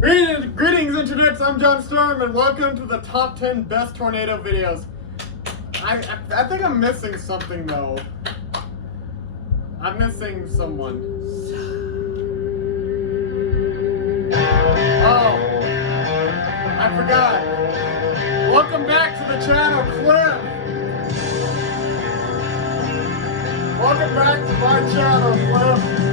Greetings, internets. I'm John Storm, and welcome to the top 10 best tornado videos. I think I'm missing something though. I'm missing someone. Oh, I forgot. Welcome back to the channel, Clem. Welcome back to my channel, Clem.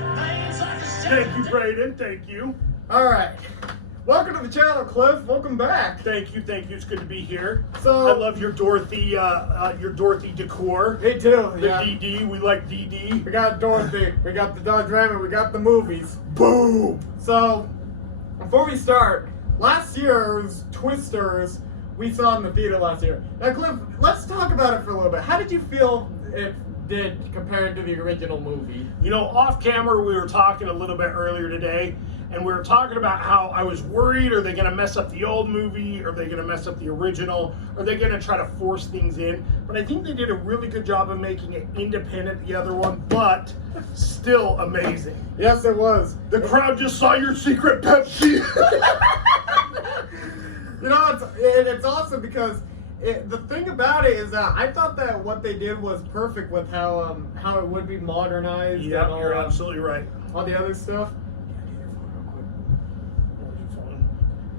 Thank you, Braden. Thank you. All right. Welcome to the channel, Cliff. Welcome back. Thank you. Thank you. It's good to be here. So I love your Dorothy decor. me too. The Yeah. DD. We like DD. We got Dorothy. We got the Dodge Ram. We got the movies. Boom. So before we start, last year's Twisters we saw in the theater last year. Now, Cliff, let's talk about it for a little bit. How did you feel it did compared to the original movie? You know, off camera, we were talking a little bit earlier today, and we were talking about how I was worried, are they going to mess up the old movie? Are they going to mess up the original? Are they going to try to force things in? But I think they did a really good job of making it independent, the other one, but still amazing. Yes, it was. The crowd just saw your secret Pepsi. You know, it's awesome because the thing about it is that I thought that what they did was perfect with how it would be modernized. Yeah, and all, you're absolutely right. all the other stuff.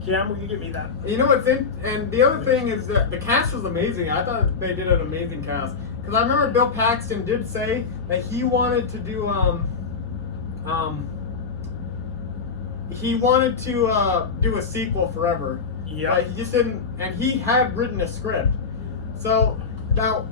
Cam, will you get me that? You know what's in, and the other thing is that the cast was amazing. I thought they did an amazing cast because I remember Bill Paxton did say that he wanted to do do a sequel forever. Yeah. He just didn't, and he had written a script. So now,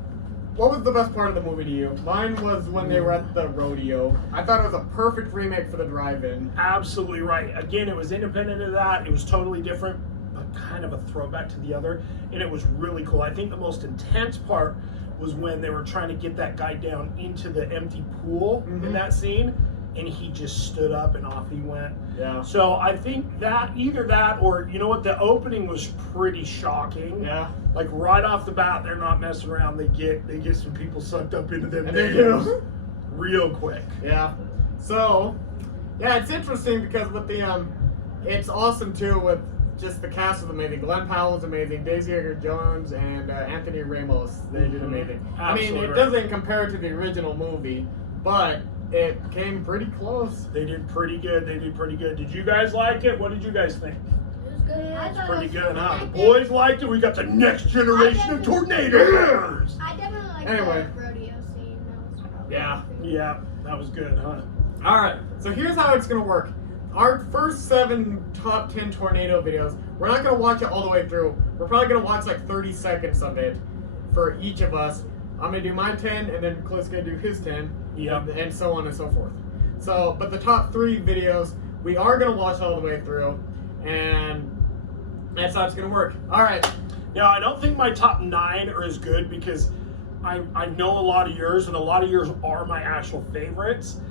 what was the best part of the movie to you? Mine was when they were at the rodeo. I thought it was a perfect remake for the drive-in. Absolutely right. Again, it was independent of that. It was totally different, but kind of a throwback to the other, and it was really cool. I think the most intense part was when they were trying to get that guy down into the empty pool in that scene, and he just stood up and off he went. Yeah. So I think that either that or, you know what, the opening was pretty shocking. Yeah. Like right off the bat, they're not messing around. They get some people sucked up into them And they videos do. real quick. Yeah. So, yeah, it's interesting because with the it's awesome too with just the cast was amazing. Glenn Powell was amazing. Daisy Edgar-Jones and Anthony Ramos, they did amazing. I mean, Absolutely it right. doesn't compare to the original movie, but it came pretty close. They did pretty good. They did pretty good. Did you guys like it? What did you guys think? It was good. I thought Pretty it was good, huh? The I boys liked it. We got the next generation of tornadoes. I definitely liked Anyway. the rodeo scene. That was probably Yeah. my favorite. Yeah, that was good, huh? All right, so here's how it's gonna work. Our first 7 top 10 tornado videos, we're not gonna watch it all the way through. We're probably gonna watch like 30 seconds of it for each of us. I'm gonna do my 10, and then Cliff's gonna do his 10, Yep. and so on and so forth. So, but the top 3 videos, we are gonna watch all the way through, and that's how it's gonna work. All right. Now, I don't think my top 9 are as good because I know a lot of yours, and a lot of yours are my actual favorites.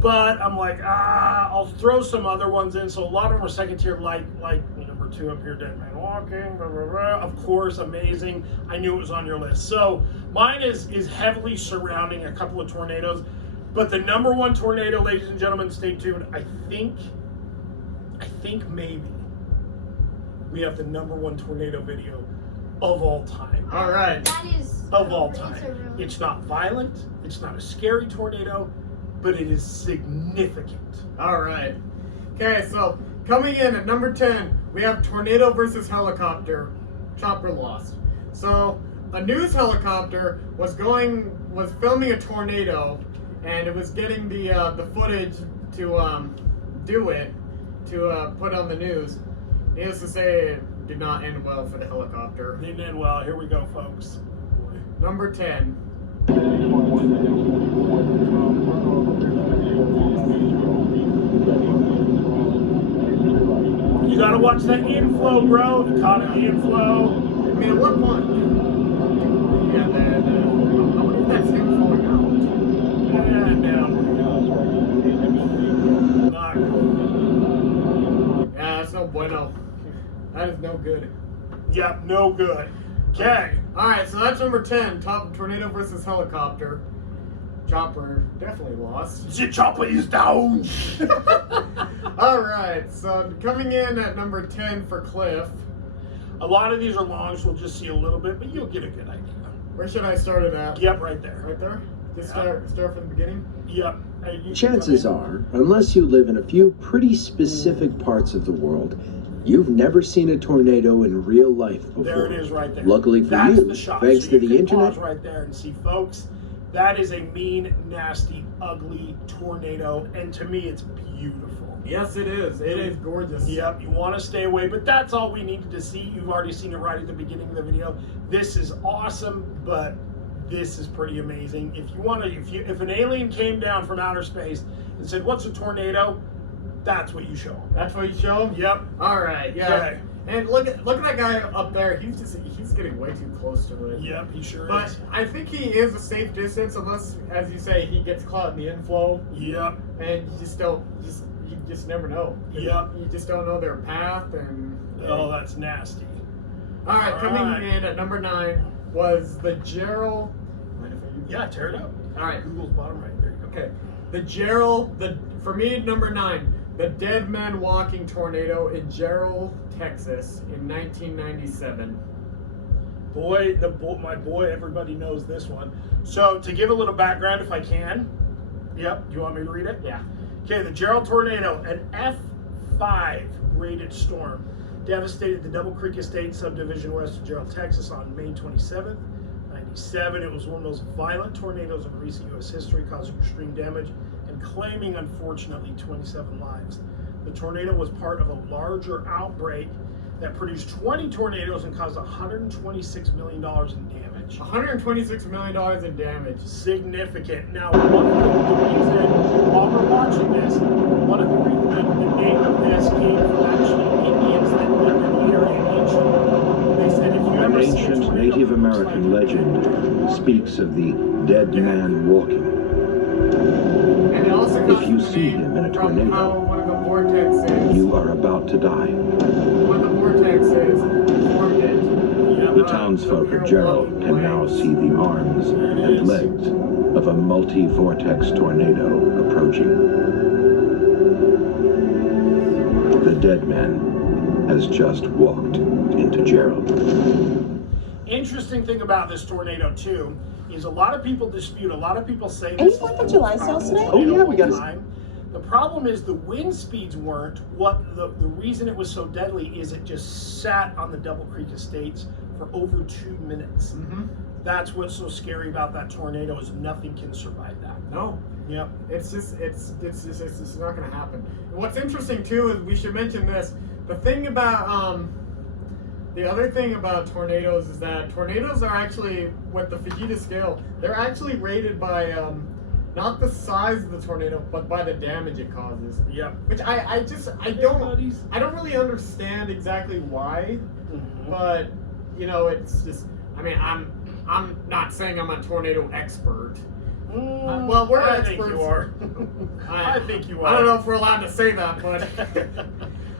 But I'm like, I'll throw some other ones in. So a lot of them are second tier, like number 2 up here, Dead Man Walking, blah, blah, blah. Of course, amazing. I knew it was on your list. So mine is heavily surrounding a couple of tornadoes. But the number 1 tornado, ladies and gentlemen, stay tuned. I think maybe we have the number 1 tornado video of all time. All right. That is Of all it's a time. really- It's not violent. It's not a scary tornado, but it is significant. All right. Okay, so coming in at number 10, we have tornado versus helicopter. Chopper lost. So a news helicopter was filming a tornado, and it was getting the footage to put on the news. Needless to say, it did not end well for the helicopter. Didn't end well. Here we go, folks. Number 10. You gotta watch that inflow, bro. The caught in the inflow. I mean, at what point? Yeah, That is no good. Yep, no good. Okay. All right, so that's number 10. Top tornado versus helicopter. Chopper definitely lost. The chopper is down. All right, so coming in at number 10 for Cliff. A lot of these are long, so we'll just see a little bit, but you'll get a good idea. Where should I start it at? Yep, right there. Right there? Just Yep. start from the beginning? Yep. Chances are, unless you live in a few pretty specific parts of the world, you've never seen a tornado in real life before. There it is right there. Luckily for That's you, the shot. thanks So to you the can internet. pause right there and see, folks, that is a mean, nasty, ugly tornado, and to me, it's beautiful. Yes, it is. It is gorgeous. Yep, you want to stay away, but that's all we needed to see. You've already seen it right at the beginning of the video. This is awesome, but this is pretty amazing. If you want to, if an alien came down from outer space and said, "What's a tornado?" That's what you show them. That's what you show him? Yep. All right, yeah. Okay. And look at that guy up there. He's getting way too close to it. Yep, he sure But is. I think he is a safe distance unless, as you say, he gets caught in the inflow. Yep. And you just never know. Yep. You just don't know their path and. Oh, that's nasty. All right, All coming right. in at number 9 was the Gerald. Mind if I use- Yeah, tear it up. All right. Google's bottom right. There you go. Okay. The Gerald. For me, number 9. The Dead Man Walking Tornado in Gerald, Texas, in 1997. My boy, everybody knows this one. So to give a little background, if I can. Yep. Do you want me to read it? Yeah. Okay, the Gerald tornado, an F5 rated storm, devastated the Double Creek Estate subdivision west of Gerald, Texas on May 27th, 97. It was one of the most violent tornadoes in recent U.S. history, causing extreme damage and claiming, unfortunately, 27 lives. The tornado was part of a larger outbreak that produced 20 tornadoes and caused $126 million in damage. $126 million in damage. Significant. Now, one of the reason, while we're watching this, one of the name of this came from actually Indians that lived in the area anciently. They said if you An ever see a ancient tornado Native that looks American like legend speaks of the dead man walking. And it also comes If you from the see name him in a from tornado, how one of the vortexes, You are about to die. one of the vortexes formed it. The townsfolk of Gerald can now see the arms and legs of a multi-vortex tornado approaching. The dead man has just walked into Gerald. Interesting thing about this tornado too is a lot of people dispute. A lot of people say Any this is 4th of the July most sales powerful today? tornado Oh, yeah, of we all got time. The problem is the wind speeds weren't. What the reason it was so deadly is it just sat on the Double Creek Estates for over 2 minutes. Mm-hmm. That's what's so scary about that tornado is nothing can survive that. No, Yep. it's just not going to happen. And what's interesting too is we should mention this. The thing about the other thing about tornadoes is that tornadoes are actually, with the Fujita scale, they're actually rated by not the size of the tornado, but by the damage it causes. Yep. Which I don't really understand exactly why, Mhm. but you know, it's just, I mean, I'm not saying I'm a tornado expert. Well, we're I experts. think you are. I think you are. I don't know if we're allowed to say that, but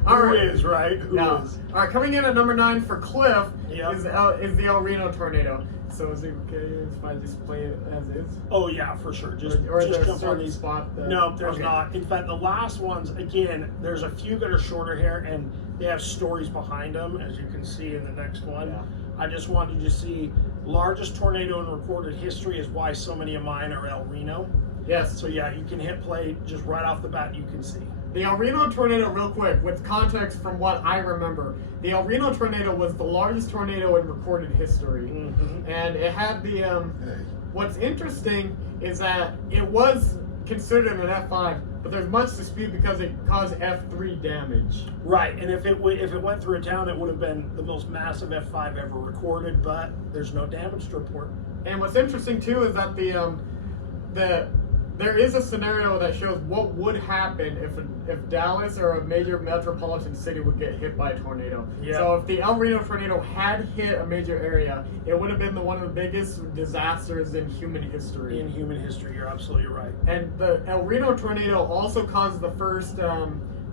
all Who right. is, right? Who Yeah. is? All right, coming in at number 9 for Cliff Yep. is the El Reno tornado. So is it okay if I just play it as is? Oh yeah, for sure. Just Or is just there a jump on certain these. spot that... No, there's Okay. not. In fact, the last ones, again, there's a few that are shorter here, and they have stories behind them, as you can see in the next one. Yeah. I just wanted you to see largest tornado in recorded history is why so many of mine are El Reno. Yes. So yeah, you can hit play just right off the bat. You can see. The El Reno tornado, real quick, with context from what I remember, the El Reno tornado was the largest tornado in recorded history. Mhm. And it had the, what's interesting is that it was considered an F5, but there's much dispute because it caused F3 damage. Right, and if it went through a town, it would have been the most massive F5 ever recorded. But there's no damage to report. And what's interesting too is that there is a scenario that shows what would happen if Dallas or a major metropolitan city would get hit by a tornado. Yeah. So if the El Reno tornado had hit a major area, it would have been one of the biggest disasters in human history. In human history, you're absolutely right. And the El Reno tornado also caused the first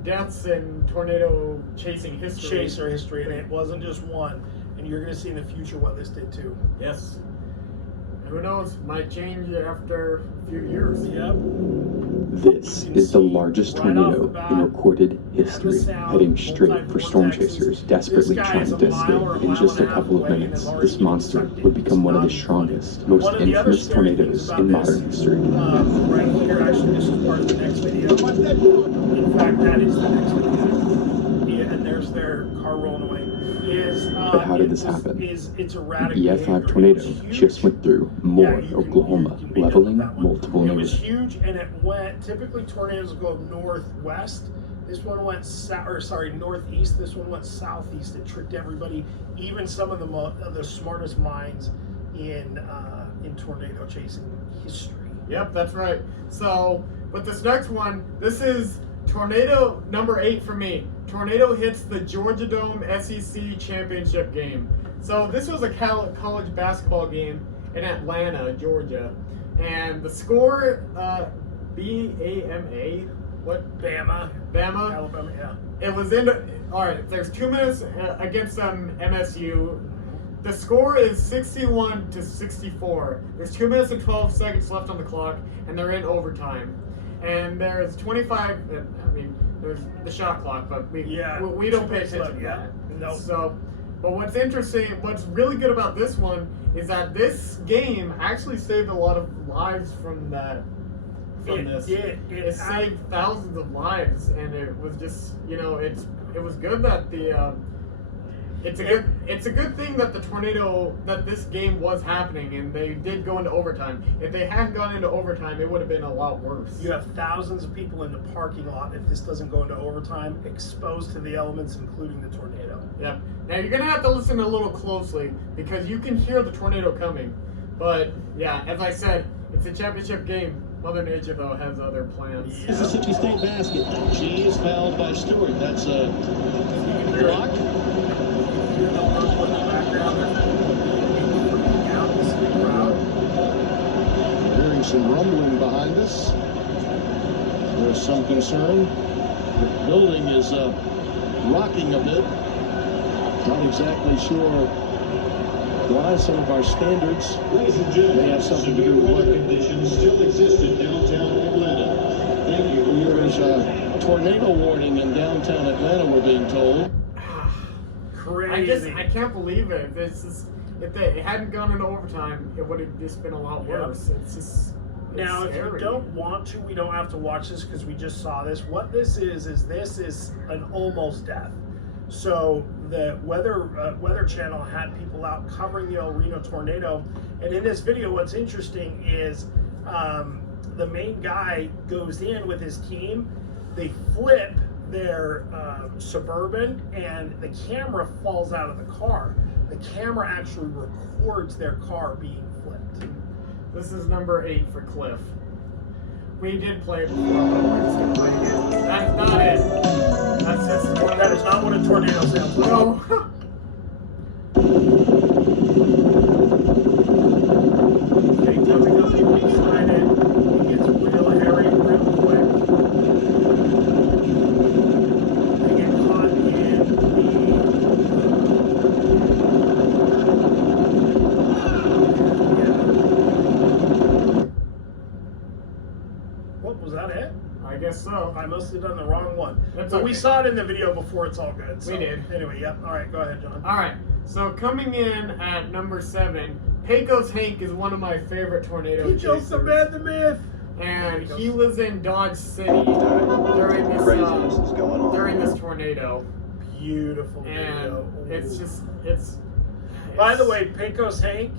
deaths in tornado chasing history. Chaser history, and it wasn't just one. And you're going to see in the future what this did too. Yes. Who knows? Might change after a few years. Yep. This is the largest tornado in recorded history, heading straight for storm chasers desperately trying to escape. In just a couple of minutes, this monster would become one of the strongest, most infamous tornadoes in modern history. Right here, actually, this is part of the next video. In fact, that is the next video. Yeah, and there's their car rolling away. But how did this happen? It's The erratic EF5 behavior. tornado It was huge. just went through Moore, you can- Oklahoma, you can make leveling up that one. multiple It was neighborhoods. huge, and it went. Typically, tornadoes go northwest. This one went northeast. This one went southeast. It tricked everybody, even some of the smartest minds in tornado chasing history. Yep, that's right. So, with this next one, this is tornado number 8 for me. Tornado hits the Georgia Dome SEC championship game. So this was a college basketball game in Atlanta, Georgia, and the score, BAMA, what? Bama, Alabama, yeah. It was in. All right, there's 2 minutes against MSU. The score is 61-64. There's 2 minutes and 12 seconds left on the clock, and they're in overtime. And there's 25. I mean, there's the shot clock, but we don't pay attention to that. No. So, but what's interesting, what's really good about this one is that this game actually saved a lot of lives from that. It saved thousands of lives, and it was just, it was good that it's a good thing that this game was happening, and they did go into overtime. If they hadn't gone into overtime, it would have been a lot worse. You have thousands of people in the parking lot if this doesn't go into overtime, exposed to the elements, including the tornado. Yep. Now you're gonna have to listen a little closely because you can hear the tornado coming. But yeah, as I said, it's a championship game. Mother Nature, though, has other plans. Yeah. Mississippi State basket. She is fouled by Stewart. That's a block. Hearing some rumbling behind us. There's some concern. The building is rocking a bit. Not exactly sure why. Some of our standards may have something to do with weather conditions still exist in downtown Atlanta. Thank you. There's a tornado warning in downtown Atlanta, we're being told. Crazy. I can't believe it. If they hadn't gone into overtime, it would have just been a lot worse. It's just Now, scary. if you don't want to, we don't have to watch this because we just saw this. What this is an almost death. So the Weather Channel had people out covering the El Reno tornado, and in this video, what's interesting is the main guy goes in with his team. They flip their Suburban, and the camera falls out of the car. The camera actually records their car being flipped. This is number 8 for Cliff. We did play it before, but we're just gonna play it again. That's not it. That's just That is not what a tornado sounds like. No. Okay, coming up beside it, it gets real hairy real quick. They get caught in What was that it? I guess so. I must have done the wrong one. That's but we okay. saw it in the video before, it's all good. So, We did. Anyway, yep. All right, go ahead, John. All right. So coming in at number 7, Pecos Hank is one of my favorite tornado He jokes the chasers. man, the myth. And he was in Dodge City during this tornado. Beautiful video. And it's By the way, Pecos Hank,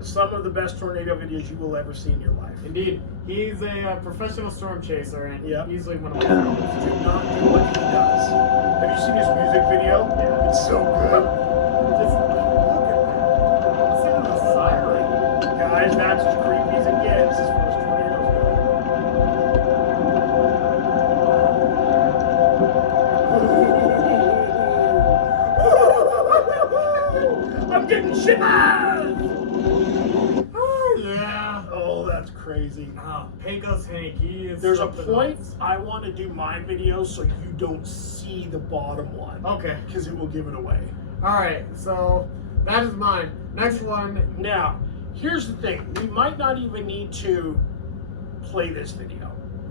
some of the best tornado videos you will ever see in your life. Indeed, he's a professional storm chaser, and Yep. easily one of my Pound. favorites. Do not do what he does. Have you seen his music video? Yeah. It's so good. Just look at that. Listen to the siren. Guys, that's as creepy as it gets as far as tornadoes go. I'm getting shivers! Oh yeah. Oh, that That's crazy. Pecos Hank, he is. There's a something point else. I want to do my videos so you don't see the bottom one. Okay. Because it will give it away. All right, so that is mine. Next one. Now, here's the thing. We might not even need to play this video.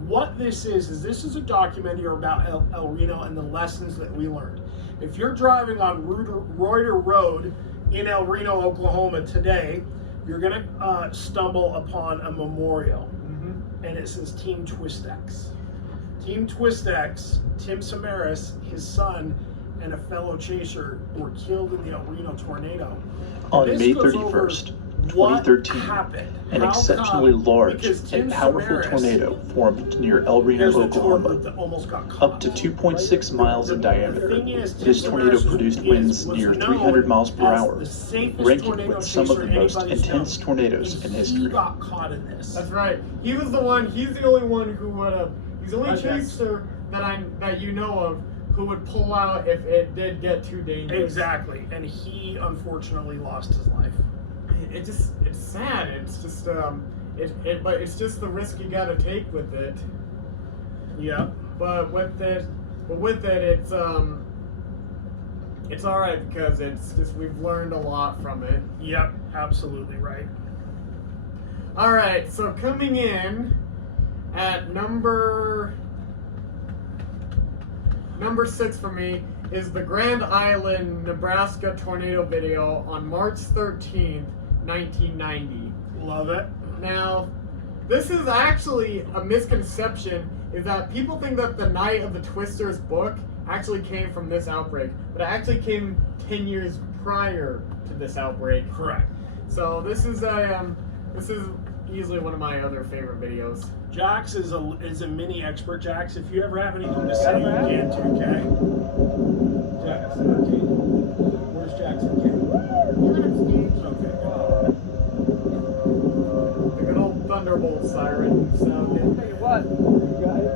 What this is this is a documentary about El Reno and the lessons that we learned. If you're driving on Reuter Road in El Reno, Oklahoma today, you're going to stumble upon a memorial. And it says Team Twistex. Team Twistex, Tim Samaras, his son, and a fellow chaser were killed in the El Reno tornado. On This May goes 31st, what 2013, happened? an How exceptionally come? large Because and Tim powerful Samaras, tornado formed near El Reno, there's a tour Oklahoma, group that almost got caught. up to 2.6 miles in diameter. The thing is, Tim This tornado Samaras produced was winds near known 300 miles per as hour, the safest ranking tornado with some of chaser the most anybody's intense known. tornadoes And in He history. got caught in this. That's right. He was the one. He's the only one who would have. He's the only Okay. chaser that you know of who would pull out if it did get too dangerous. Exactly, and he unfortunately lost his life. It's sad. It's just but it's just the risk you gotta take with it. Yeah. But with it, it's all right because it's just we've learned a lot from it. Yep, absolutely right. All right, so coming in at number 6 for me is the Grand Island, Nebraska tornado video on March 13th, 1990. Love it. Now, this is actually a misconception, is that people think that the Night of the Twisters book actually came from this outbreak, but it actually came 10 years prior to this outbreak. Correct. So this is easily one of my other favorite videos. Jax is a mini expert. Jax, if you ever have anything to say, you can too, okay? Jax, okay. Where's Jax? Okay. He went upstairs. Okay. The good old Thunderbolt siren sounded. Tell you what, you guys.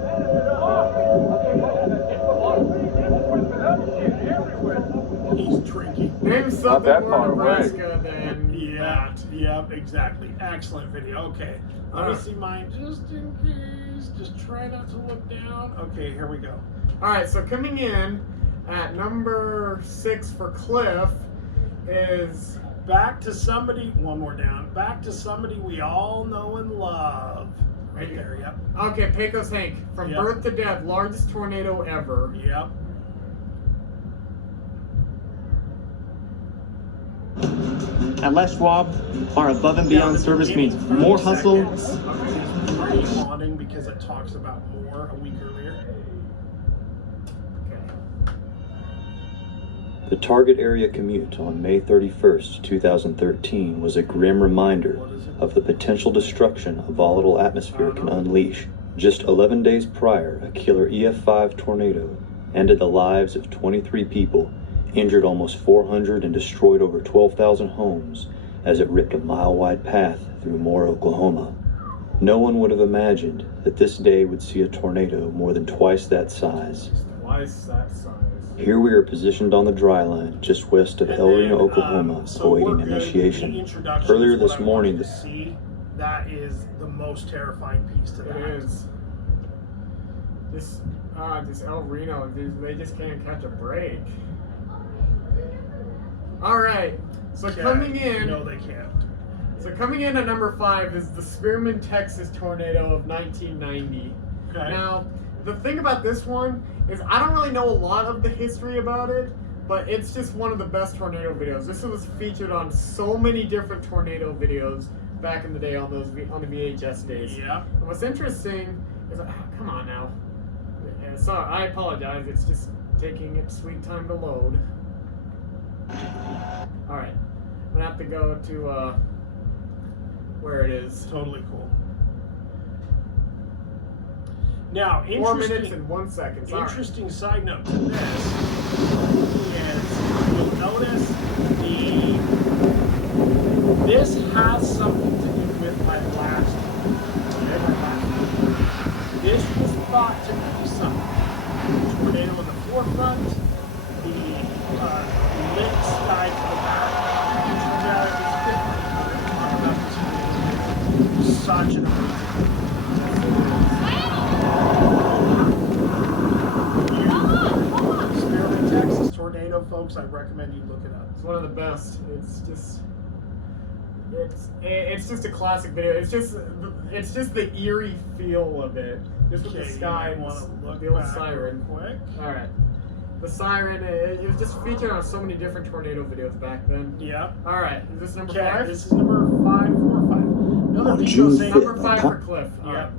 He's drinking. Name something that more far away. Nebraska than that. Yep, exactly. Excellent video. Okay. Let me Alright. see mine just in case. Just try not to look down. Okay, here we go. Alright, so coming in at number 6 for Cliff is Back to somebody, one more down. Back to somebody we all know and love. Right there, yep. okay, Pecos Hank. From Yep. birth to death, largest tornado ever. Yep. At Les Schwab, our above and beyond service means more hustle. Okay, it's pretty haunting because it talks about more a week earlier. Okay. The target area commute on May 31st, 2013 was a grim reminder of the potential destruction a volatile atmosphere can unleash. Just 11 days prior, a killer EF5 tornado ended the lives of 23 people, injured almost 400, and destroyed over 12,000 homes as it ripped a mile-wide path through Moore, Oklahoma. No one would have imagined that this day would see a tornado more than twice that size. Twice that size. Here we are positioned on the dry line, just west of And El then, Reno, Oklahoma, so we're awaiting good. The initiation. introduction Earlier is what this I morning, wanted to see. That is the most terrifying piece to that. It is. This El Reno, they just can't catch a break. All right, so Yeah, coming in, No, they can't. so coming in at number 5 is the Spearman, Texas tornado of 1990. Okay. Now, the thing about this one is I don't really know a lot of the history about it, but it's just one of the best tornado videos. This was featured on so many different tornado videos back in the day on the VHS days. Yeah. And what's interesting is, come on now. Sorry, I apologize. It's just taking its sweet time to load. All right, I'm gonna have to go to where it is. Totally cool. Now, 4 minutes and 1 second. Sorry. interesting side note to this is you'll notice this has something to do with my last one. This was thought to be something. Tornado in the forefront, the lit sky to the back. It's different. Side watching. Spearman, Texas tornado, folks. I recommend you look it up. It's one of the best. It's just a classic video. It's just the eerie feel of it. Just with the sky and the old siren. Quick. All right. The siren, it was just featured on so many different tornado videos back then. Yeah. All right, is this number Okay, 5? this is number 5, 4 or 5. Another On video June saying 5th, Number 5 for Cliff. All Yeah. right.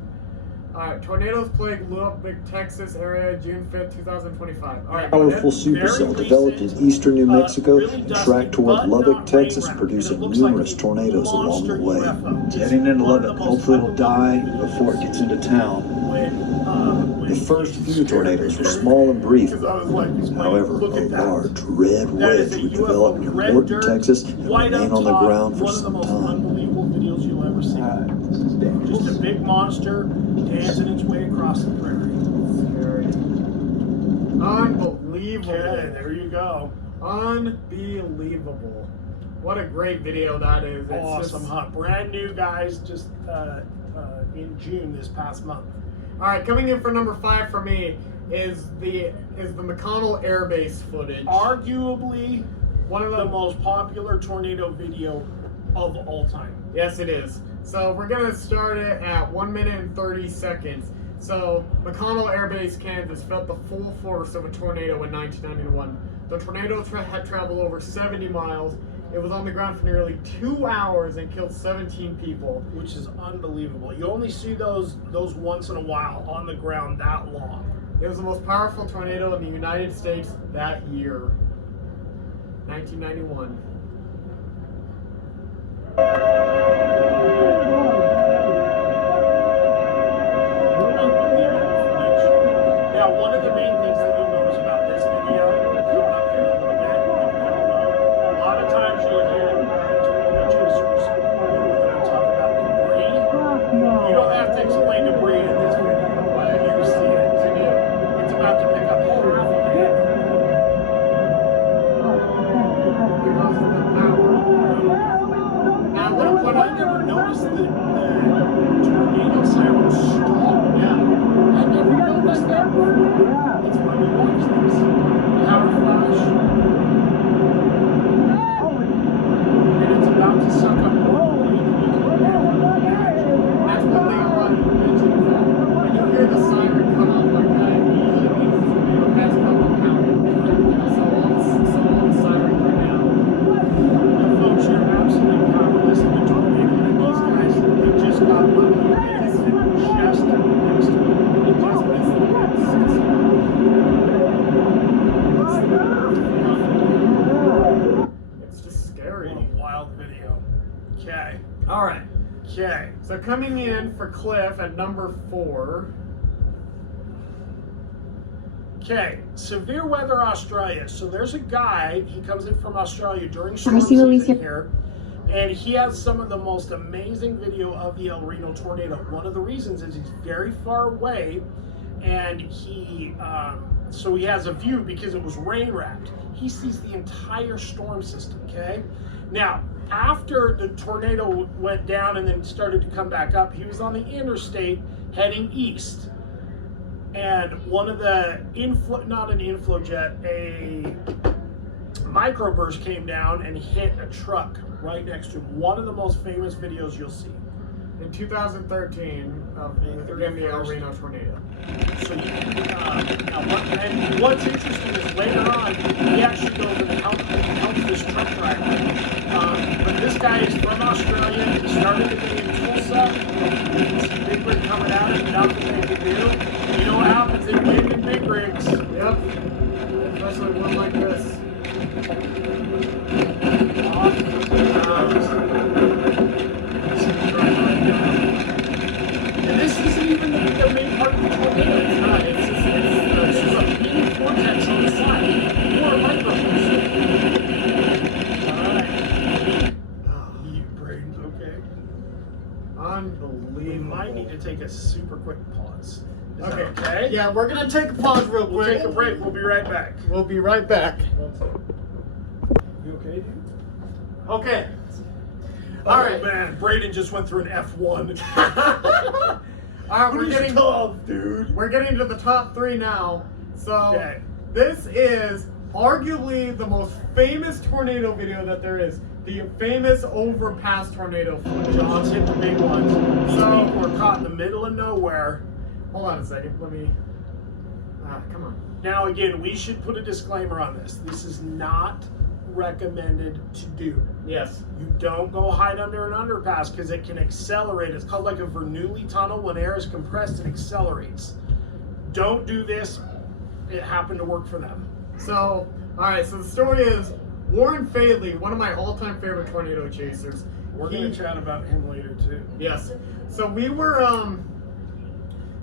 All right, tornadoes plague Lubbock, Texas area, June 5th, 2025. All right, go Powerful ahead. supercell developed in eastern New Mexico really and dusty, tracked toward but Lubbock, not Texas, rain-wrapped. producing And it looks like numerous a tornadoes along the monster way. UFO. Just Heading into one of the Lubbock, most hopefully it'll die unbelievable before it gets into town. when The first few tornadoes were small and brief. Because I was like, However, look a at that. large red That is wedge a would UFO, develop near red Morton, dirt, Texas, and white remain up on the top, ground for one of the some most time. unbelievable videos you'll ever see. Just a big monster dancing its way across the prairie. Scary. Unbelievable. Okay, there you go. Unbelievable. What a great video that is. It's Awesome, just... huh? Brand new, guys, just in June this past month. All right, coming in for number 5 for me is the McConnell Air Base footage. Arguably One of the the most popular tornado video of all time. Yes, it is. So we're gonna start it at 1 minute and 30 seconds. So McConnell Air Base, Kansas felt the full force of a tornado in 1991. The tornado had traveled over 70 miles. It was on the ground for nearly 2 hours and killed 17 people. Which is unbelievable. You only see those once in a while on the ground that long. It was the most powerful tornado in the United States that year, 1991. Now, one of the main things that you'll notice about this video, coming up here in a little bit, a lot of times you'll hear tornado chasers when they talk about debris. You don't have to explain debris in this video, but you see it. It's about to pick up half of it. Now, What I never noticed the tornado siren stop. Yeah. I never noticed that before. That's why we watch this. Power flash. And it's about to suck up more wind than you can ever imagine. That's one thing I wanted to mention is that when you hear the siren come off like that, it usually means the tornado has come to pound. So all the sirens are down. And folks, you're absolutely powerless in the tornado. And these guys, they just got lucky. They just hit just next to it. It just missed the next. It's just scary. What a wild video. Okay. All right. Okay. So coming in for Cliff at number 4. Okay, severe weather Australia. So there's a guy, he comes in from Australia during storm see what we season see. here, and he has some of the most amazing video of the El Reno tornado. One of the reasons is he's very far away, and so he has a view because it was rain wrapped. He sees the entire storm system, okay? Now, after the tornado went down and then started to come back up, he was on the interstate heading east. And one of the not an inflojet, a microburst came down and hit a truck right next to him. One of the most famous videos you'll see. In 2013, again, the El Reno tornado. So you can, what's interesting is later on, he actually goes and helps this truck driver. But this guy is from Australia. He started the day in Tulsa. You can see big rig coming out and nothing they can do. You know what happens in wind and big rigs. Yep. Especially one like this. And this isn't even the main part of the tornado. It's not. It's just a mini vortex on the side. More microburst. Alright. You brains, okay? Unbelievable. We might need to take a super quick pause. Is that Okay. okay? Yeah, we're gonna take a pause real We'll quick. take a break. We'll be right back. We'll be right back. You okay, dude? Okay. All right, man, Braden just went through an F1. All right, we're getting tough, dude. We're getting to the top 3 now. So Okay. this is arguably the most famous tornado video that there is. The famous Overpass Tornado footage. John's hit the big ones. So- These people are caught in the middle of nowhere. Hold on a second. Let me. Come on. Now, again, we should put a disclaimer on this. This is not recommended to do. Yes. You don't go hide under an underpass because it can accelerate. It's called like a Bernoulli tunnel when air is compressed and accelerates. Don't do this. It happened to work for them. So, all right. So the story is Warren Fadley, one of my all-time favorite tornado chasers. We're going to chat about him later too. Yes. So we were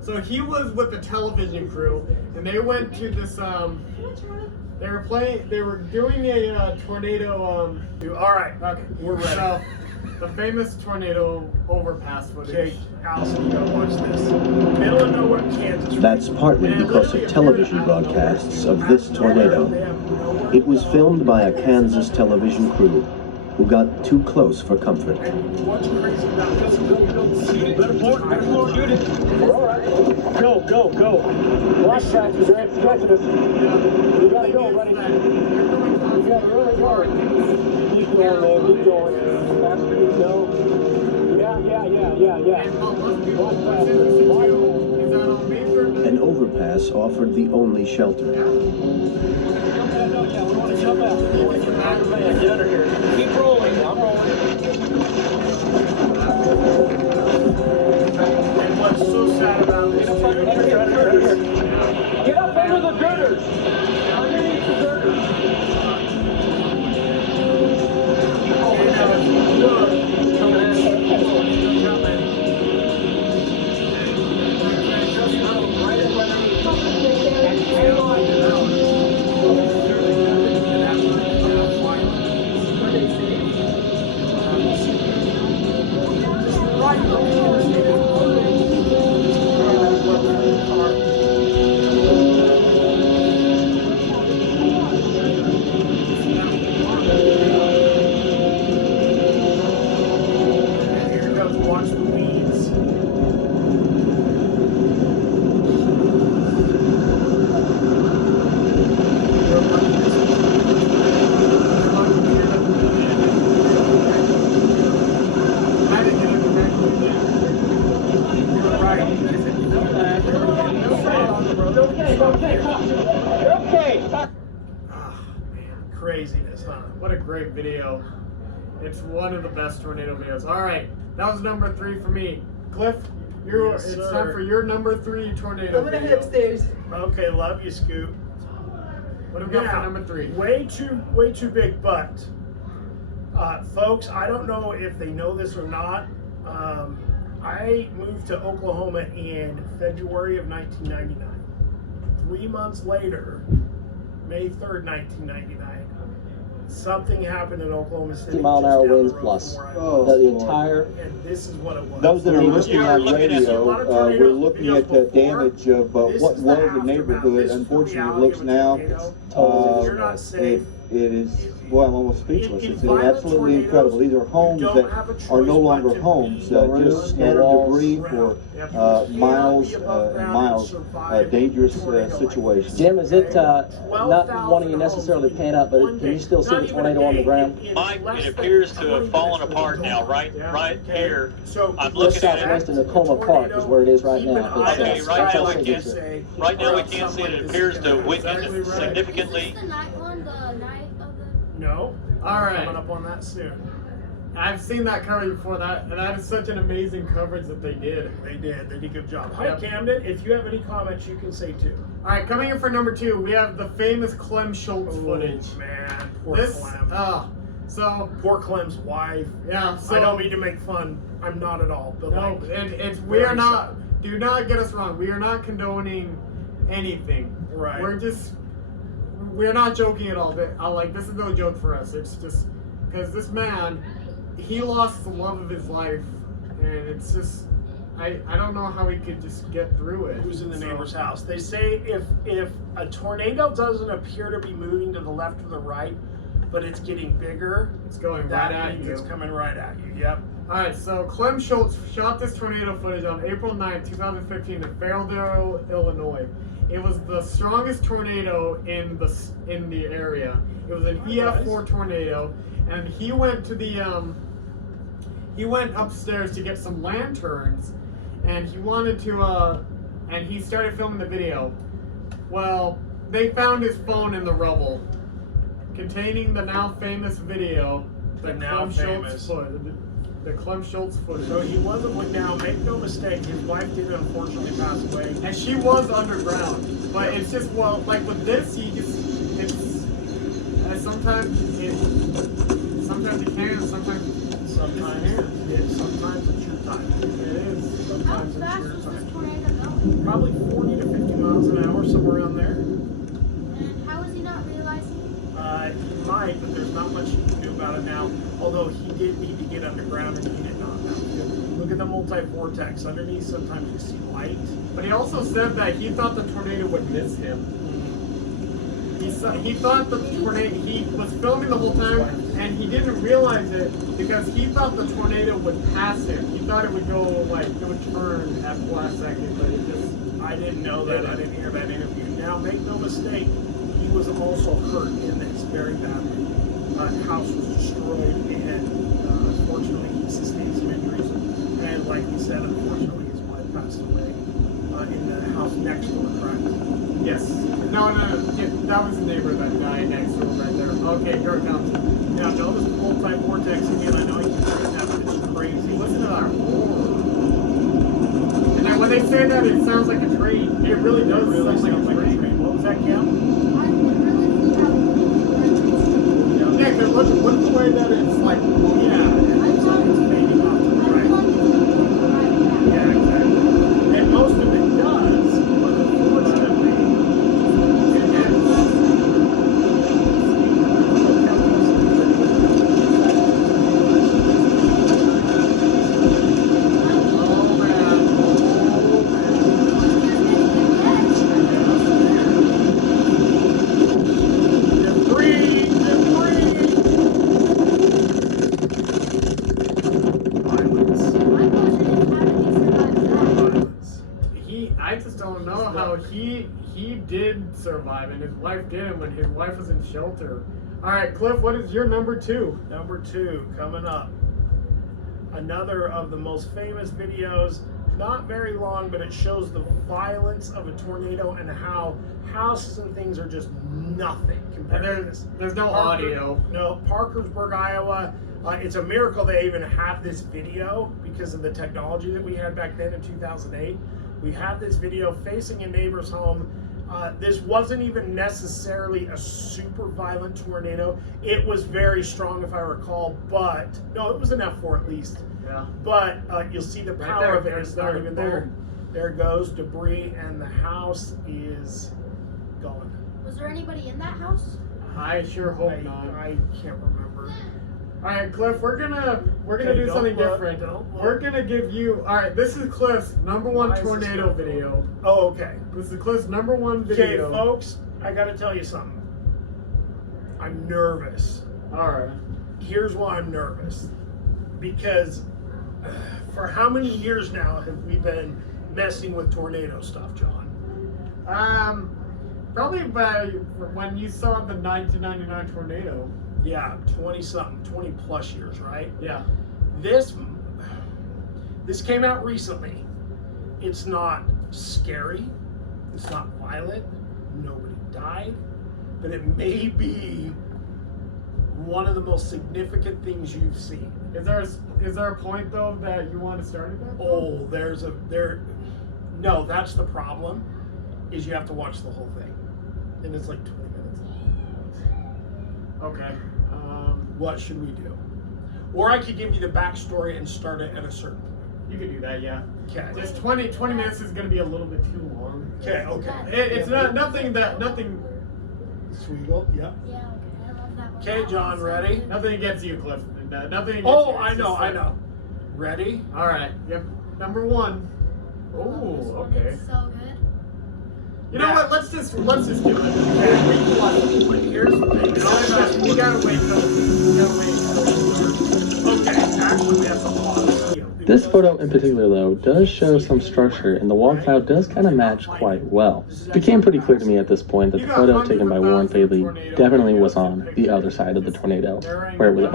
so he was with the television crew, and they went to this they were doing a tornado All right. okay, We're ready. So the famous tornado overpass footage. Okay, Allison, you gotta watch this. Middle of nowhere, Kansas. That's partly because of television broadcasts of this tornado. It was filmed by a Kansas television crew who got too close for comfort. And what's crazy about this is we don't see it. Shoot it. We're all right. Go. Watch tractors are stretching us. We gotta go, buddy. We gotta really go. Keep going, man. Keep going. Faster you go. Yeah. An overpass offered the only shelter. We want to jump out. Get under here. Keep rolling. I'm rolling. And what's so sad about this is Get up under the girders. Underneath the girders. watch the weeds. Craziness, huh? What a great video. It's one of the best tornado videos. All right, that was number 3 for me. Cliff, Yes, it's sir. time for your number 3 tornado I'm gonna video. head upstairs. Okay, love you, Scoop. What do we got for number 3? Way too big, but folks, I don't know if they know this or not. I moved to Oklahoma in February of 1999. 3 months later, May 3rd, 1999, something happened in Oklahoma City. 50-mile-an-hour just down winds the road plus. from where I Oh, live. the entire. And this is what it was. Those that are listening You're on looking at a lot of radio, tornadoes, we're looking at the videos damage of before. what This was is the aftermath. neighborhood. This is the Unfortunately, it reality looks of a now. tornado. If you're not safe, It is, well, I'm almost speechless. in It's violent absolutely tornadoes, incredible. These are homes you don't that have a are choice no but longer to homes, be no just roofs, no scattered walls. debris for miles and miles, dangerous situations. Jim, is it not wanting you necessarily to pan up, but can you still see the tornado on the ground? Mike, it appears to have fallen apart now, right here. So I'm Just looking at southwest it. in Tacoma Park is where it is right now. Okay, It's, right now we it's can't signature. Right now we can't see it. It appears to weaken significantly. Is this the night one, the night of the... No. All right. Coming up on that soon. I've seen that coverage before that, and that is such an amazing coverage that they did. They did a good job. Hi, Yep. Camden. If you have any comments, you can say too. All right, coming in for number 2, we have the famous Clem Schultz footage. Man, poor This, Clem. so Poor Clem's wife. yeah, so I don't mean to make fun. I'm not at all. But no, like, it's we very are not. sad. Do not get us wrong. We are not condoning anything. Right. We're not joking at all. Like, this is no joke for us. It's just because this man, he lost the love of his life, and it's just, I don't know how he could just get through it. Who's in the neighbor's house? They say if a tornado doesn't appear to be moving to the left or the right, but it's getting bigger. It's going That right at means you. it's coming right at you. Yep. Alright, so Clem Schultz shot this tornado footage on April 9, 2015 in Fayetteville, Illinois. It was the strongest tornado in the area. It was an EF4 tornado, and he went to the he went upstairs to get some lanterns, and he wanted to and he started filming the video. Well, they found his phone in the rubble, containing the now famous video. The Clem Schultz footage. So he wasn't. Now, make no mistake, his wife did unfortunately pass away, and she was underground. But it's just, well, like with this, sometimes it can, sometimes it's your time. It is. How Sometimes fast it's your was time. this tornado going? Probably 40 to 50 miles an hour, somewhere around there. And how was he not realizing? He might, but there's not much he can do about it now. Although he did need to get underground, and he did not. That was good. Look at the multi-vortex underneath. Sometimes you see light. But he also said that he thought the tornado would miss him. He thought the tornado, he was filming the whole time, and he didn't realize it because he thought the tornado would pass him. He thought it would go, like, it would turn at the last second, but it just... I didn't know that. I didn't hear that interview. Now, make no mistake, he was also hurt in this very badly. House was destroyed, and unfortunately, he sustained some injuries. And like he said, unfortunately, his wife passed away in the house next door, correct? Yes. No, that was the neighbor that died next door right there. Okay, here it comes. Now, notice the multi-vortex again. I know you can see that, but it's crazy. Listen to that roar. And then when they say that, it sounds like a train. It really does sound like a train. What was that, Cam? I can really see how Yeah, because look the way that it's like, yeah, it's fading off to the right. Yeah, exactly. And most of it does, but unfortunately, it ends. I just don't know how he did survive and his wife didn't when his wife was in shelter. All right, Cliff, what is your number 2? Number 2 coming up. Another of the most famous videos, not very long, but it shows the violence of a tornado and how houses and things are just nothing compared to this. There's no audio. No, Parkersburg, Iowa. It's a miracle they even have this video because of the technology that we had back then in 2008. We have this video facing a neighbor's home. This wasn't even necessarily a super violent tornado. It was very strong, if I recall, but no, it was an F4 at least. Yeah. But you'll see the power of it is not even there. Boom. There goes debris, and the house is gone. Was there anybody in that house? I sure hope not. I can't remember. All right, Cliff, we're gonna Okay, do don't something look, different. don't look. We're gonna give you. All right, this is Cliff's number Why 1 is this tornado not video. Oh, okay. This is Cliff's number 1 Okay, video. folks, I gotta tell you something. I'm nervous. All right. Here's why I'm nervous. Because for how many years now have we been messing with tornado stuff, John? Probably by when you saw the 1999 tornado. Yeah, 20 plus years, right? Yeah. This came out recently. It's not scary. It's not violent. Nobody died. But it may be one of the most significant things you've seen. Is there a point though that you want to start it at? Oh, no, that's the problem, is you have to watch the whole thing. And it's like 20 minutes long. Okay. What should we do? Or I could give you the backstory and start it at a certain point. You could do that, yeah. Okay. Just 20 minutes is going to be a little bit too long. Okay. It's nothing. Sweegle, yeah. Yeah, okay. I love that one. Okay, John, ready? Nothing against you, Cliff. Nothing against Oh, you. I know. Ready? All right. Yep. Number 1. Oh, Oh, this one okay. is so good. You know what? Let's just do it. Here's the thing. We gotta wait till. Okay, actually, we have some pause. This photo in particular, though, does show some structure, and the wall cloud does kind of match quite well. It became pretty clear to me at this point that the photo taken by Warren Faidley definitely was on the other side of the tornado, where it was,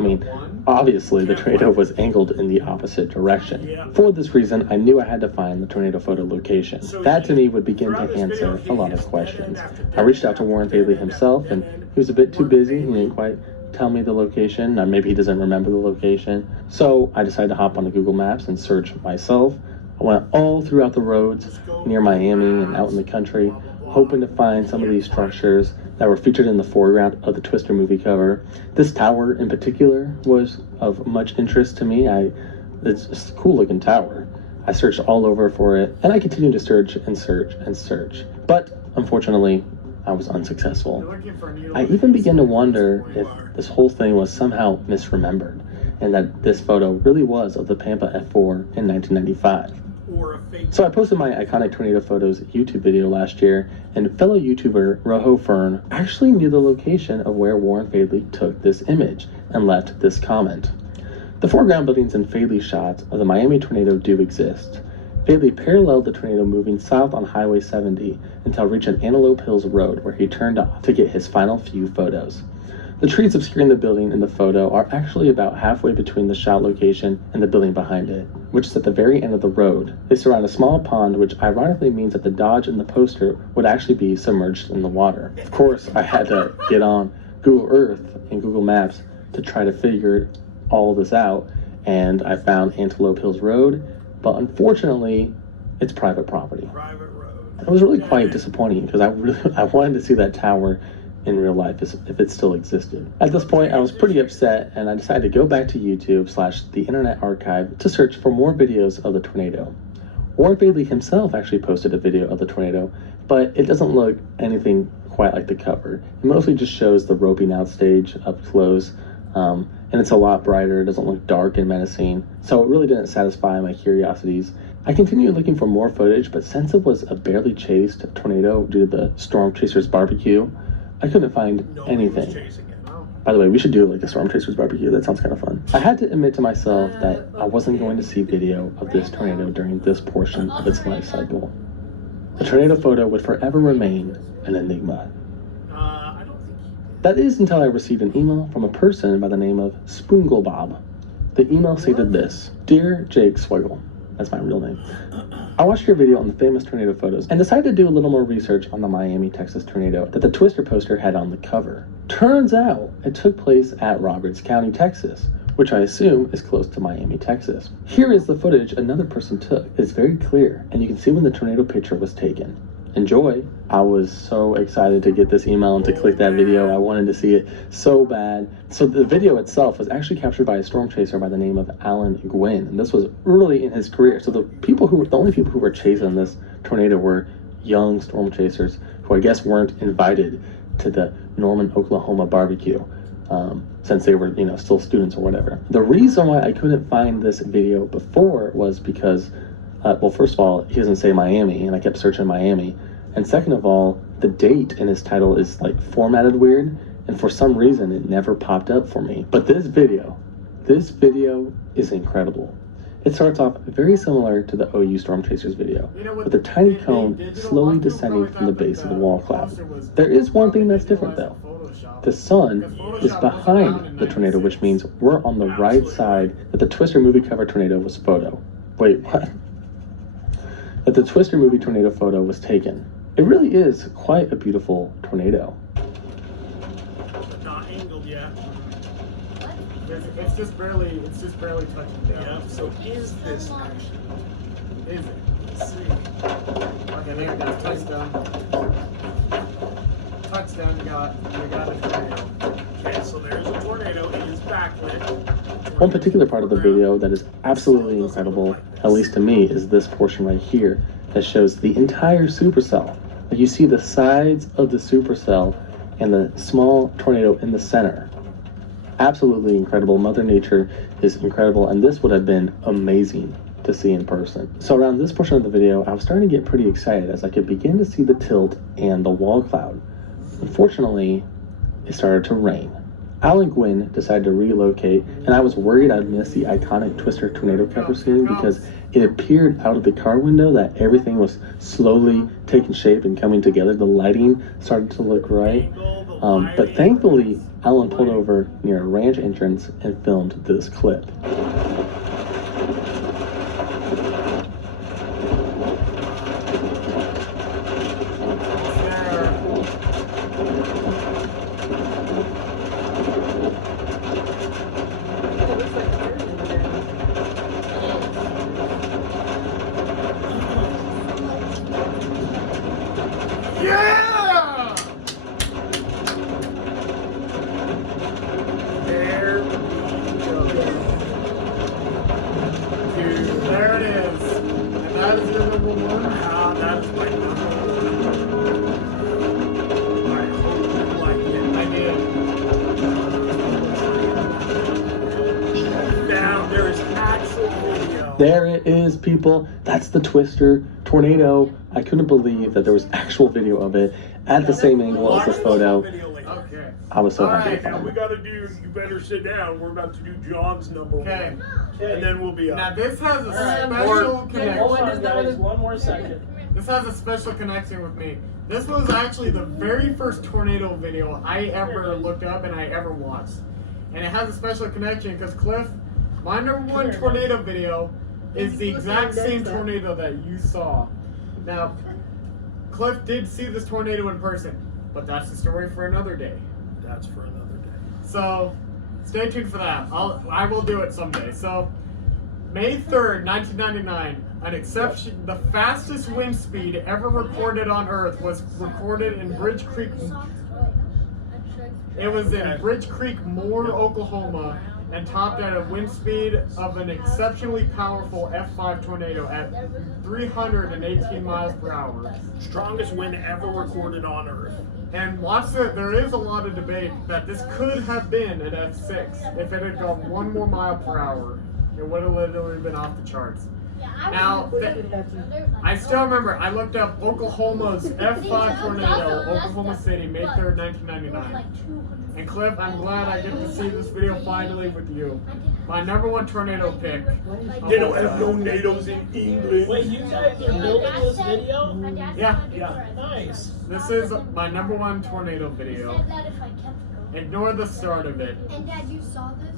obviously the tornado was angled in the opposite direction. For this reason, I knew I had to find the tornado photo location. That to me would begin to answer a lot of questions. I reached out to Warren Faidley himself, and he was a bit too busy. He didn't quite tell me the location, or maybe he doesn't remember the location. So I decided to hop onto Google Maps and search myself. I went all throughout the roads near Miami and out in the country, hoping to find some of these structures that were featured in the foreground of the Twister movie cover. This tower in particular was of much interest to me. It's a cool looking tower. I searched all over for it, and I continued to search and search and search. But unfortunately, I was unsuccessful. I even began to wonder if this whole thing was somehow misremembered, and that this photo really was of the Pampa F4 in 1995. So I posted my Iconic Tornado Photos YouTube video last year, and fellow YouTuber Rojo Fern actually knew the location of where Warren Faidley took this image and left this comment. The foreground buildings and Faidley shots of the Miami tornado do exist. Faidley paralleled the tornado moving south on Highway 70 until reaching Antelope Hills Road, where he turned off to get his final few photos. The trees obscuring the building in the photo are actually about halfway between the shot location and the building behind it, which is at the very end of the road. They surround a small pond, which ironically means that the Dodge in the poster would actually be submerged in the water. Of course, I had to get on Google Earth and Google Maps to try to figure all this out, and I found Antelope Hills Road, but unfortunately, it's private property. It was really quite disappointing because I wanted to see that tower in real life if it still existed. At this point, I was pretty upset, and I decided to go back to YouTube/the Internet Archive to search for more videos of the tornado. Warren Faidley himself actually posted a video of the tornado, but it doesn't look anything quite like the cover. It mostly just shows the roping out stage up close, and it's a lot brighter. It doesn't look dark and menacing, so it really didn't satisfy my curiosities. I continued looking for more footage, but since it was a barely chased tornado due to the Storm Chasers barbecue, I couldn't find anything. By the way, we should do like a Storm Chasers barbecue. That sounds kind of fun. I had to admit to myself that I wasn't going to see video of this tornado during this portion of its life cycle. The tornado photo would forever remain an enigma. That is until I received an email from a person by the name of Spoonglebob. The email stated this: Dear Jake Swiggle, that's my real name. I watched your video on the famous tornado photos and decided to do a little more research on the Miami, Texas tornado that the Twister poster had on the cover. Turns out it took place at Roberts County, Texas, which I assume is close to Miami, Texas. Here is the footage another person took. It's very clear, and you can see when the tornado picture was taken. Enjoy. I was so excited to get this email and to click that video. I wanted to see it so bad. So the video itself was actually captured by a storm chaser by the name of Alan Gwynn, and this was early in his career. So the only people who were chasing this tornado were young storm chasers who I guess weren't invited to the Norman, Oklahoma barbecue, since they were, still students or whatever. The reason why I couldn't find this video before was because, well, first of all, he doesn't say Miami, and I kept searching Miami. And second of all, the date in his title is like formatted weird, and for some reason it never popped up for me. But this video is incredible. It starts off very similar to the OU Storm Chasers video, with a tiny cone slowly descending from the base of the wall cloud. There is one thing that's different though. The sun is behind the tornado, which means we're on the right side that the Twister movie cover tornado was photo. Wait, what? That the Twister movie tornado photo was taken. It really is quite a beautiful tornado. Not angled yet. It's just barely touching down. Yeah, so is this actually? Is it? Let's see. Okay, there we go. Touchdown. Touchdown, you got a tornado. Okay, so there's a tornado. It is backlit. One particular part of the video that is absolutely incredible, at least to me, is this portion right here that shows the entire supercell. Like you see the sides of the supercell and the small tornado in the center. Absolutely incredible. Mother Nature is incredible, and this would have been amazing to see in person. So around this portion of the video, I was starting to get pretty excited as I could begin to see the tilt and the wall cloud. Unfortunately, it started to rain. Al and Gwen decided to relocate, and I was worried I'd miss the iconic Twister tornado cover scene because it appeared out of the car window that everything was slowly taking shape and coming together. The lighting started to look right. But thankfully, Alan pulled over near a ranch entrance and filmed this clip. Yeah! There we go. Dude, there it is. And that is your number one? That is my number one. I hope you like it. I did. Now there is actual video. There it is, people. That's the Twister tornado. I couldn't believe that there was actual video of it at the same angle as the photo. Okay. I was so happy to Alright, now find we it. gotta do, you better sit down. We're about to do John's number one. And then we'll be up. Now this has a special connection. One more second. This has a special connection with me. This was actually the very first tornado video I ever looked up and I ever watched. And it has a special connection because Cliff, my number one tornado video is the exact same tornado that you saw. Now, Cliff did see this tornado in person, but that's the story for another day. That's for another day. So, stay tuned for that. I will do it someday. So, May 3rd, 1999, the fastest wind speed ever recorded on Earth was recorded in Bridge Creek. It was in Bridge Creek, Moore, Oklahoma, and topped at a wind speed of an exceptionally powerful F5 tornado at 318 miles per hour. Strongest wind ever recorded on Earth. And watch it, there is a lot of debate that this could have been an F6 if it had gone 1 more mile per hour. It would have literally been off the charts. Now, I still remember, I looked up Oklahoma's F5 tornado, Oklahoma City, May 3rd, 1999. And Cliff, I'm glad I get to see this video finally with you. My number one tornado pick. They don't have no tornadoes in England. Wait, you guys are building this video? Yeah. Nice. This is my number one tornado video. Ignore the start of it. And Dad, you saw this?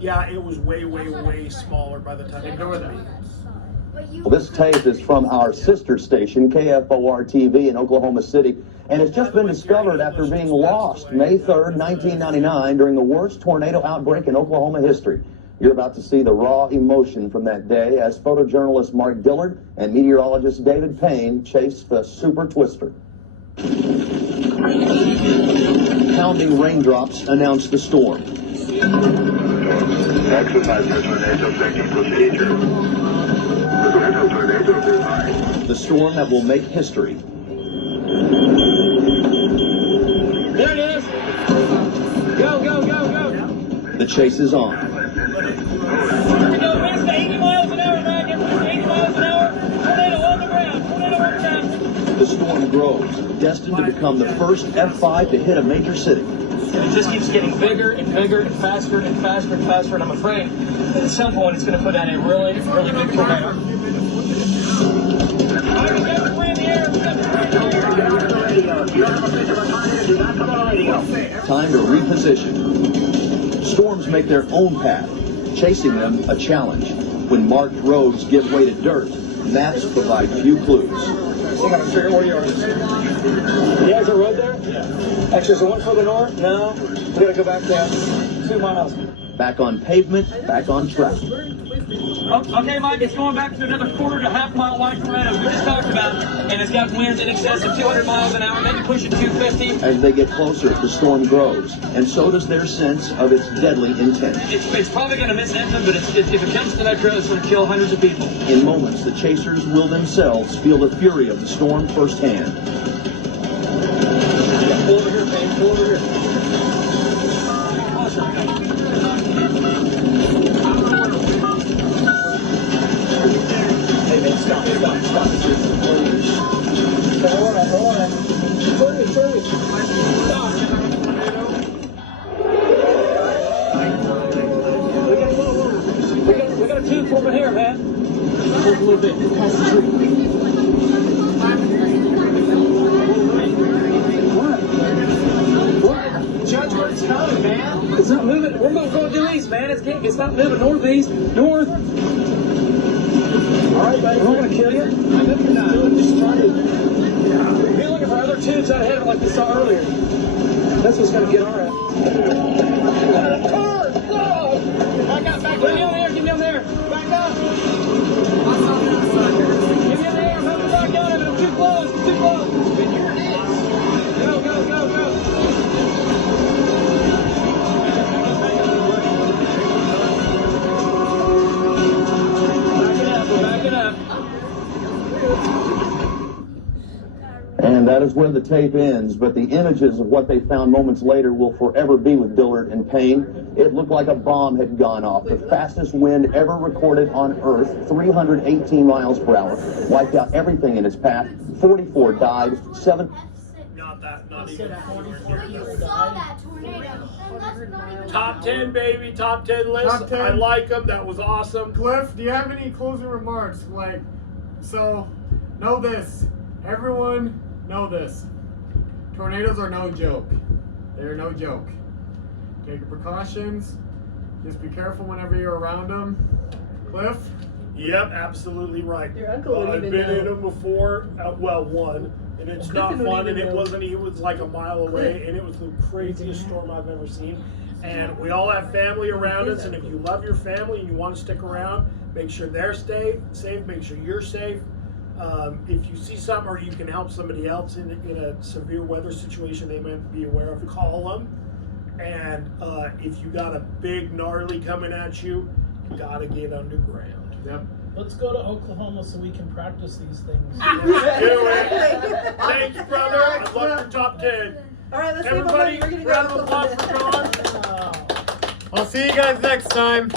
Yeah, it was way, way, way smaller by the time. Ignore that. Well, this tape is from our sister station, KFOR-TV in Oklahoma City, and it's just been discovered after being lost May 3rd, 1999, during the worst tornado outbreak in Oklahoma history. You're about to see the raw emotion from that day as photojournalist Mark Dillard and meteorologist David Payne chase the Super Twister. Pounding raindrops announced the storm. The storm that will make history. There it is. Go, go, go, go. The chase is on. We're going to 80 miles an hour, man. 80 miles an hour. Tornado on the ground. Tornado on the ground. The storm grows, destined to become the first F5 to hit a major city. And it just keeps getting bigger and bigger and faster and faster and faster. And I'm afraid at some point it's going to put out a really, really big tornado. Time to reposition. Storms make their own path, chasing them a challenge. When marked roads give way to dirt, maps provide few clues. I got to figure out where you are. Yeah, is there a road there? Yeah. Actually, is there one further north? No. We got to go back down 2 miles. Back on pavement, back on track. Okay, Mike, it's going back to another quarter to half mile wide tornado we just talked about, and it's got winds in excess of 200 miles an hour, maybe pushing 250. As they get closer, the storm grows, and so does their sense of its deadly intent. It's probably going to miss Edmond, but if it comes to Metro, it's going to kill hundreds of people. In moments, the chasers will themselves feel the fury of the storm firsthand. Pull over here, man. Pull over here. Hold a little bit. Pass the tree. What? Judge where it's coming, man. It's not moving. We're going due east, man. It's not moving northeast. North. All right, buddy. We're not going to kill you. I know you're not. Just started. Be looking for other tubes out ahead of it like we saw earlier. That's what's going to get our ass. Car! Whoa! Back up, back up. Get me on there, get me on there. Back up. Get me on there, move it back out of it. I'm too close, too close. Then you're it. Go, go, go, go. Back it up, we're backing up. And that is where the tape ends, but the images of what they found moments later will forever be with Dillard and Payne. It looked like a bomb had gone off. The fastest wind ever recorded on Earth, 318 miles per hour, wiped out everything in its path. 44 died, 7... Not even. But you saw that tornado. And that's not even Top 10, baby. Top 10 list. Top 10. I like them. That was awesome. Cliff, do you have any closing remarks? Like, so, know this. Everyone, know this. Tornadoes are no joke. They're no joke. Take your precautions. Just be careful whenever you're around them. Cliff? Yep, absolutely right. Your uncle would I've even been know. in them before. Well, one. And it's Well, not Griffin would fun, and even it know. wasn't, he was like a mile away, and it was the craziest storm I've ever seen. And we all have family around us, and if you love your family and you want to stick around, make sure they're safe, make sure you're safe. If you see something or you can help somebody else in a severe weather situation they might be aware of, call them. And if you got a big gnarly coming at you, you gotta get underground. Yep. Let's go to Oklahoma so we can practice these things. Let's do it. Thanks, brother. I love your top 10. All right, let's Everybody, we're gonna round go of applause for John. I'll see you guys next time.